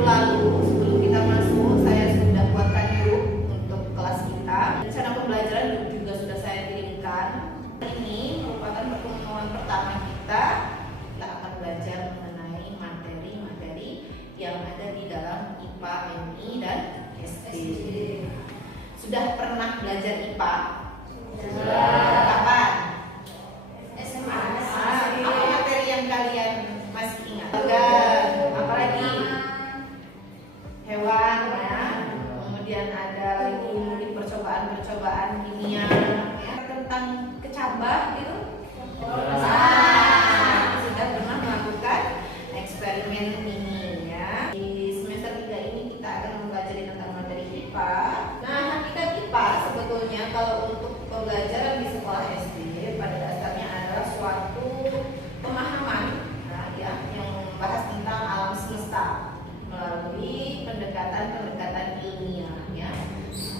Lalu sebelum kita masuk, saya sudah buatkan grup untuk kelas kita. Rencana pembelajaran juga sudah saya kirimkan. Ini merupakan pertemuan pertama kita. Kita akan belajar mengenai materi-materi yang ada di dalam IPA, MI, dan SD. Sudah pernah belajar IPA? Sudah. Kapan? SMA. Apa materi yang kalian masih ingat? Apalagi? Hewan, ya. Kemudian ada lagi mungkin percobaan kimia, ya, tentang kecambah gitu. Sudah pernah melakukan eksperimen ini, ya. Di semester 3 ini kita akan mempelajari tentang materi IPA. Nah, hakikat IPA sebetulnya kalau untuk pembelajaran di sekolah SD pada dasarnya adalah suatu pemahaman, nah, ya, yang membahas tentang alam semesta melalui pendekatan-pendekatan ilmiah, ya,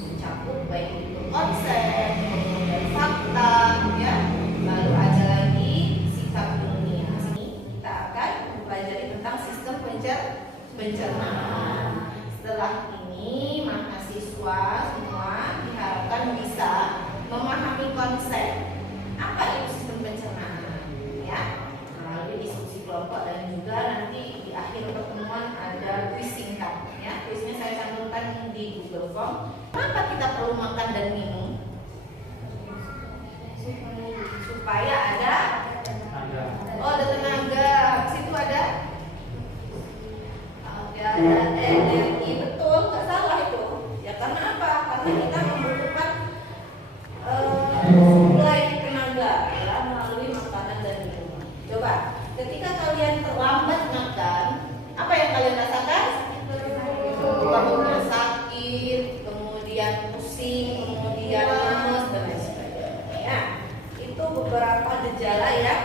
mencakup baik itu konsep, kemudian fakta, ya, lalu ada lagi sikap ilmiah. Sini kita akan mempelajari tentang sistem pencernaan. Setelah ini mahasiswa semua diharapkan bisa memahami konsep apa itu sistem pencernaan, ya, melalui diskusi kelompok dan juga nanti di akhir pertemuan ada kuis singkat, ya. Kuisnya saya cantumkan di Google Form. Kenapa kita perlu makan dan minum? Supaya ada tenaga. Situ ada energi, betul, nggak salah itu. Ya karena apa? Karena kita membutuhkan suplai tenaga, ya, melalui makanan dan minuman. Coba, ketika kalian terlambat makan, apa yang kalian rasakan? Kemudian sakit, kemudian pusing, kemudian lemes dan lain sebagainya. Ya, itu beberapa gejala yang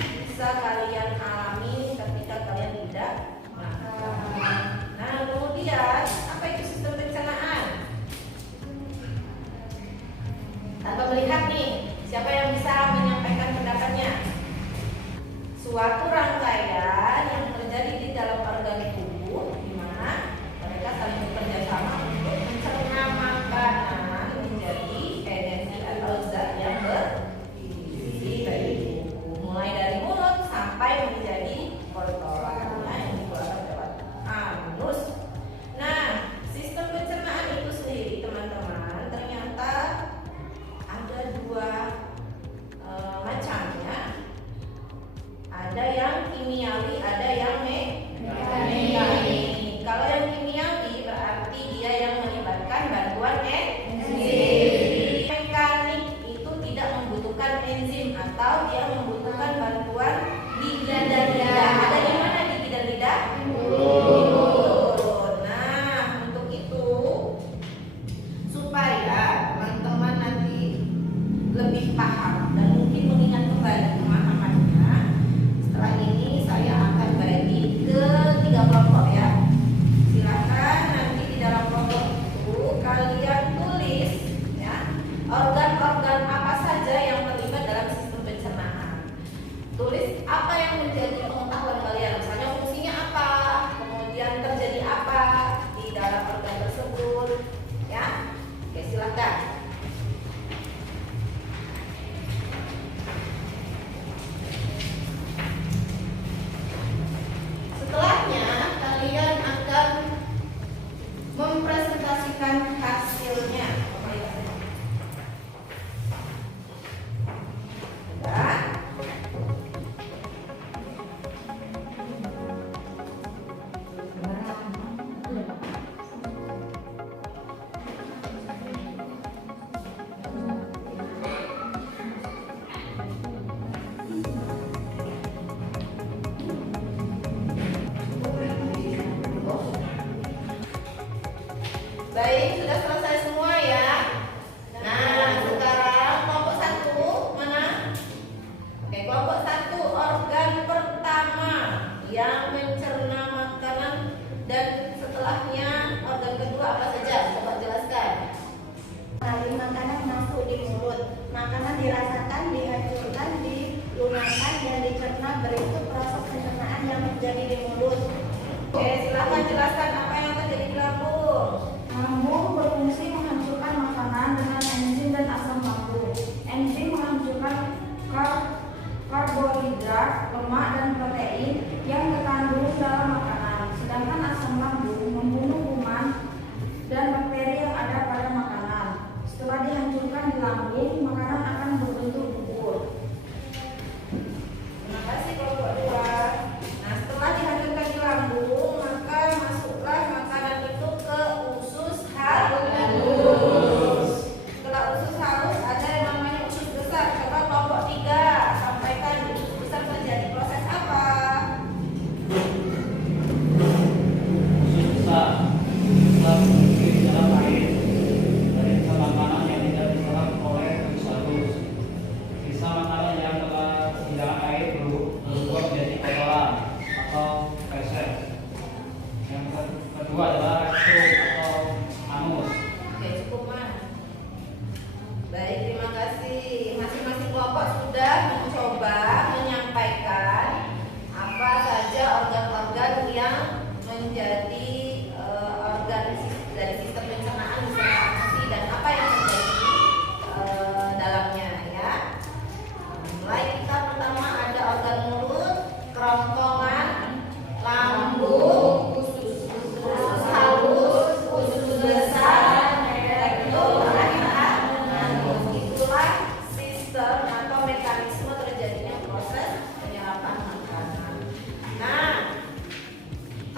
bisa kalian alami ketika kalian tidak makan. Nah, kemudian apa itu sistem pencernaan? Tanpa melihat nih, siapa yang bisa menyampaikan pendapatnya? Suatu rangkaian yang terjadi di dalam organ tubuh di mana mereka saling bekerja sama untuk mencerna makanan menjadi energi atau zat yang bergizi bagi tubuh.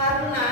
karena